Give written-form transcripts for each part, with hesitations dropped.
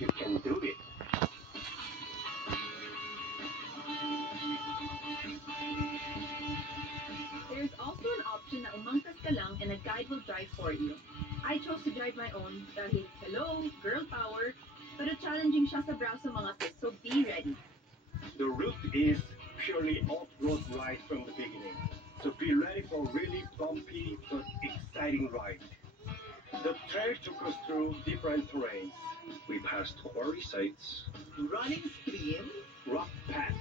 You can do it. There's also an option na umangkas ka lang and a guide will drive for you. I chose to drive my own dahil, hello, girl power, pero challenging siya sa braso mga sis, so be ready. The route is purely off-road ride from the beginning. So be ready for a really bumpy but exciting ride. The trail took us through different terrains. We passed quarry sites, running streams, rock paths,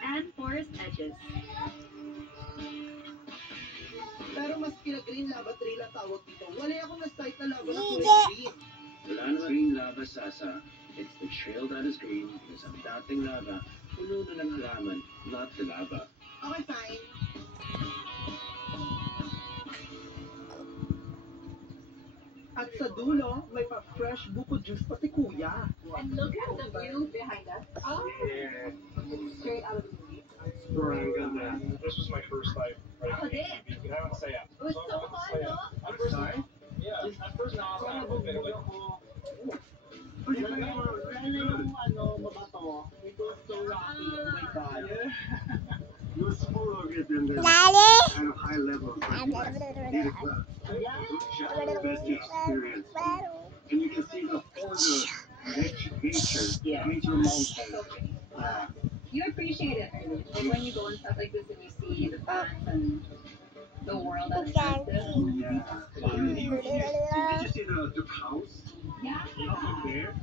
And forest edges. Pero mas kina-green lava trail ang tawag dito. Wala akong na-sight na lava na kulay green. Wala namang green lava, Sasa. It's the trail that is green because ang dating lava, puno na ng halaman, not the lava. Okay, fine. At sa dulo, may pa-fresh buko juice pati kuya. And look at the view behind us. Oh, yeah, straight out of the movie. Barangay. This was my first time. Ako din. I want to say it. It was so fun, no? At first time? Yeah. At first time, I was a bit It was full of it and then at a high level. Best experience. And you can see all the nature mountains. You appreciate it. Like when you go and stuff like this and you see the plants and the world as Yeah. Did you see the house? Yeah. Up there?